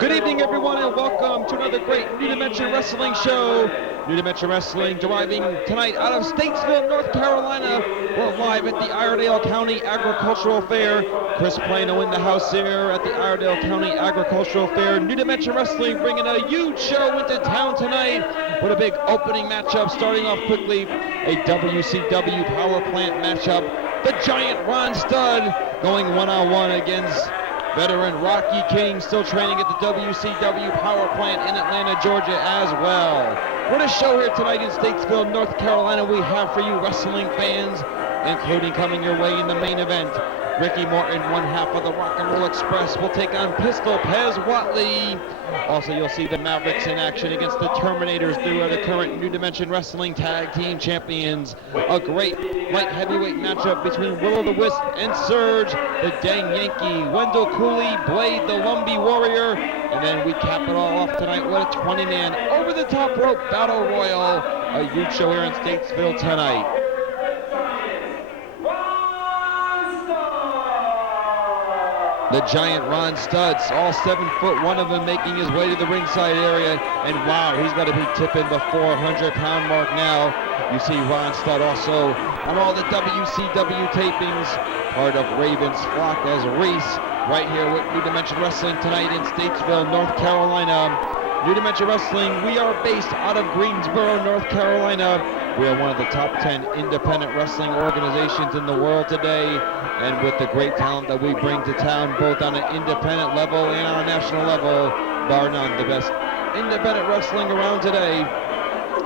Good evening, everyone, and welcome to another great New Dimension Wrestling show. New Dimension Wrestling deriving tonight out of Statesville, North Carolina. We're live at the Iredell County Agricultural Fair. Chris Plano in the house here at the Iredell County Agricultural Fair. New Dimension Wrestling bringing a huge show into town tonight with a big opening matchup. Starting off quickly, a WCW power plant matchup. The Giant Ron Studd going one-on-one against veteran Rocky King, still training at the WCW power plant in Atlanta, Georgia as well. What a show here tonight in Statesville, North Carolina we have for you wrestling fans, including coming your way in the main event. Ricky Morton, one half of the Rock and Roll Express, will take on Pistol Pez Watley. Also, you'll see the Mavericks in action against the Terminators. They are the current New Dimension Wrestling Tag Team Champions. A great light heavyweight matchup between Will-O-The-Wisp and Surge, the Dang Yankee, Wendell Cooley, Blade, the Lumbee Warrior. And then we cap it all off tonight with a 20-man over-the-top rope battle royal. A huge show here in Statesville tonight. The Giant Ron Studd, all 7 foot, one of them making his way to the ringside area, and wow, he's got to be tipping the 400-pound mark now. You see Ron Studd also on all the WCW tapings, part of Raven's flock as Reese, right here with New Dimension Wrestling tonight in Statesville, North Carolina. New Dimension Wrestling, we are based out of Greensboro, North Carolina. We are one of the top 10 independent wrestling organizations in the world today, and with the great talent that we bring to town, both on an independent level and on a national level, bar none, the best independent wrestling around today.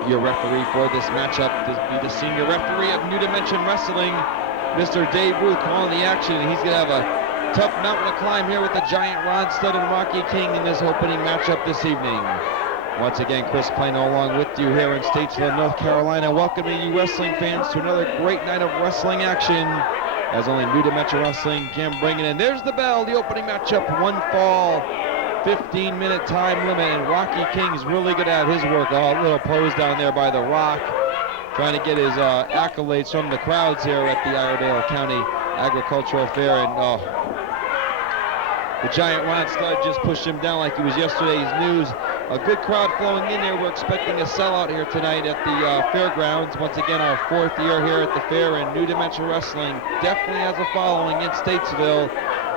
Your referee for this matchup to be the senior referee of New Dimension Wrestling, Mr. Dave Ruth, calling the action, and he's going to have a tough mountain to climb here with the Giant Ron Studd and Rocky King in this opening matchup this evening. Once again, Chris Plano along with you here in Statesville, North Carolina, welcoming you wrestling fans to another great night of wrestling action, as only New Dimension Wrestling can bring it in. There's the bell, the opening matchup, one fall, 15-minute time limit, and Rocky King's really good at his work. Oh, a little pose down there by The Rock, trying to get his accolades from the crowds here at the Iredell County Agricultural Fair, and the Giant Ron Studd just pushed him down like he was yesterday's news. A good crowd flowing in there. We're expecting a sellout here tonight at the fairgrounds. Once again, our 4th year here at the fair, and New Dimension Wrestling definitely has a following in Statesville.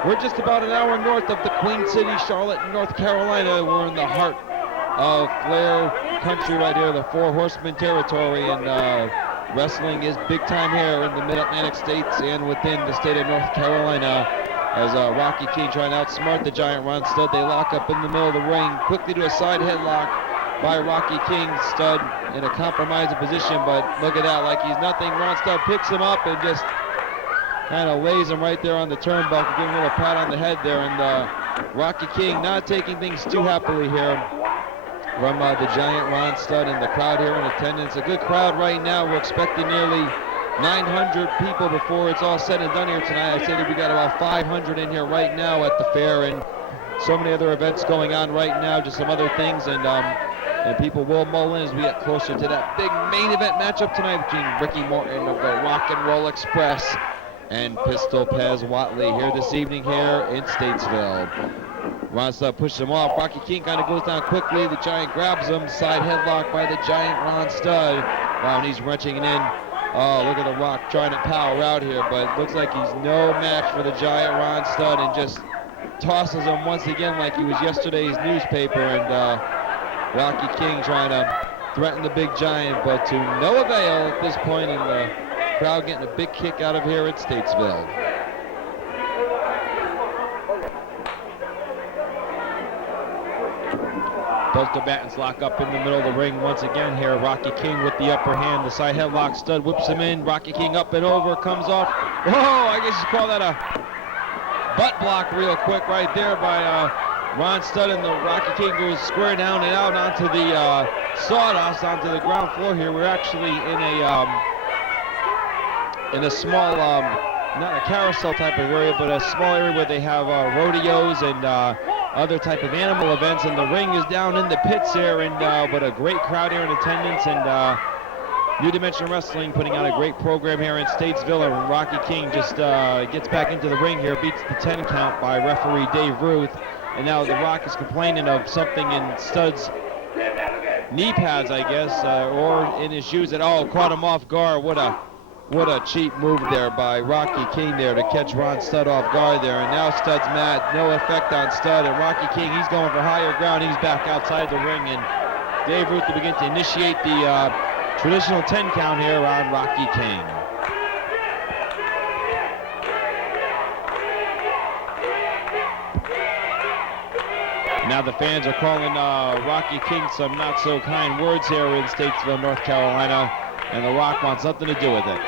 We're just about an hour north of the Queen City, Charlotte, North Carolina. We're in the heart of Flair country right here, the Four Horsemen territory, and wrestling is big time here in the Mid-Atlantic states and within the state of North Carolina. As Rocky King trying to outsmart the Giant Ron Studd, they lock up in the middle of the ring, quickly to a side headlock by Rocky King. Studd in a compromising position, but look at that, like he's nothing. Ron Studd picks him up and just kind of lays him right there on the turnbuckle, giving him a little pat on the head there, and Rocky King not taking things too happily here from the Giant Ron Studd, and the crowd here in attendance. A good crowd right now. We're expecting nearly 900 people before it's all said and done here tonight. I say that we got about 500 in here right now at the fair, and so many other events going on right now, just some other things, and people will mull in as we get closer to that big main event matchup tonight between Ricky Morton of the Rock and Roll Express and Pistol Pez Watley here this evening here in Statesville. Ron Studd pushes him off. Rocky King kind of goes down quickly. The Giant grabs him. Side headlock by the Giant Ron Studd. Wow, and he's wrenching it in. Oh, look at The Rock trying to power out here, but looks like he's no match for the Giant Ron Studd, and just tosses him once again like he was yesterday's newspaper. And Rocky King trying to threaten the big Giant, but to no avail at this point, and the crowd getting a big kick out of here at Statesville. Both combatants lock up in the middle of the ring once again here. Rocky King with the upper hand. The side headlock. Studd whips him in. Rocky King up and over. Comes off. Whoa, I guess you call that a butt block real quick right there by Ron Studd. And the Rocky King goes square down and out onto the sawdust, onto the ground floor here. We're actually in a small, not a carousel type of area, but a small area where they have rodeos and other type of animal events, and the ring is down in the pits here, and but a great crowd here in attendance, and New Dimension Wrestling putting on a great program here in Statesville, and Rocky King just gets back into the ring here, beats the 10 count by referee Dave Ruth. And now The Rock is complaining of something in Stud's knee pads, I guess, or in his shoes. And caught him off guard. What a cheap move there by Rocky King there to catch Ron Stud off guard there. And now Stud's mad. No effect on Stud. And Rocky King, he's going for higher ground. He's back outside the ring. And Dave Ruth will begin to initiate the traditional 10 count here on Rocky King. Now the fans are calling Rocky King some not so kind words here in Statesville, North Carolina, and The Rock wants nothing to do with it.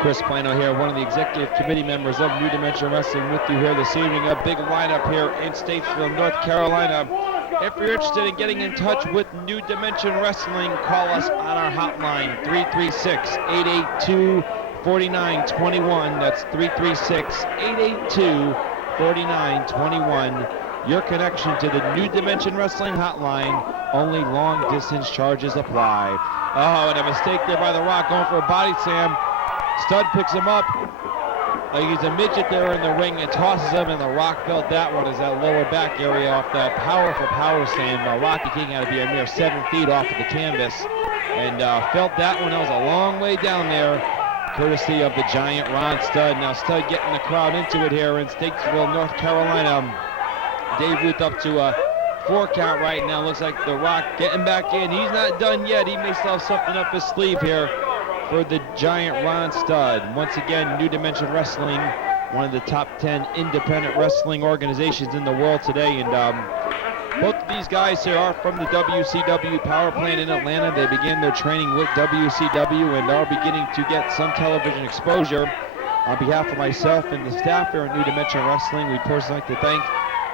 Chris Plano here, one of the executive committee members of New Dimension Wrestling, with you here this evening. A big lineup here in Statesville, North Carolina. If you're interested in getting in touch with New Dimension Wrestling, call us on our hotline, 336-882-4921. That's 336-882-4921. Your connection to the New Dimension Wrestling hotline. Only long distance charges apply. Oh, and a mistake there by The Rock, going for a body slam. Stud picks him up. He's a midget there in the ring and tosses him, and The Rock felt that one as that lower back area off that powerful power slam. Rocky King had to be a mere 7 feet off of the canvas, and felt that one. That was a long way down there, courtesy of the giant Ron Stud. Now Stud getting the crowd into it here in Statesville, North Carolina. Dave Ruth up to a 4 count right now. Looks like The Rock getting back in. He's not done yet. He may still have something up his sleeve here for the giant Ron Stud. Once again, New Dimension Wrestling, one of the top 10 independent wrestling organizations in the world today. And both of these guys here are from the WCW power plant in Atlanta. They began their training with WCW and are beginning to get some television exposure. On behalf of myself and the staff here at New Dimension Wrestling, we'd personally like to thank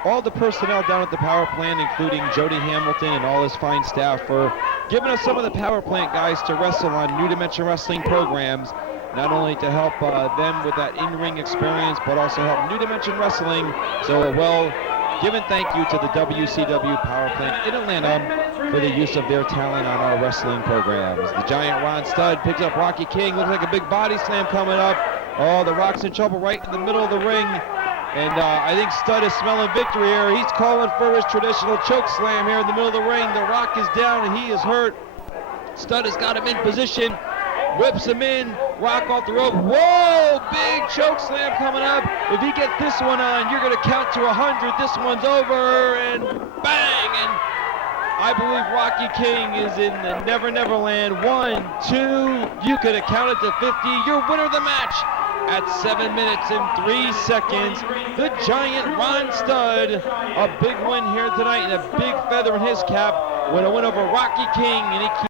all the personnel down at the power plant, including Jody Hamilton and all his fine staff, for giving us some of the power plant guys to wrestle on New Dimension Wrestling programs, not only to help them with that in-ring experience, but also help New Dimension Wrestling. So a well-given thank you to the WCW power plant in Atlanta for the use of their talent on our wrestling programs. The giant Ron Stud picks up Rocky King. Looks like a big body slam coming up. Oh, The Rock's in trouble right in the middle of the ring. And I think Stud is smelling victory here. He's calling for his traditional choke slam here in the middle of the ring. The Rock is down and he is hurt. Stud has got him in position, whips him in, Rock off the rope. Whoa, big choke slam coming up. If he gets this one on, you're going to count to 100. This one's over, and bang. And I believe Rocky King is in the Never Never Land. 1, 2, you could have counted to 50. Your winner of the match at 7 minutes and 3 seconds, the giant Ron Stud. A big win here tonight and a big feather in his cap with a win over Rocky King, and he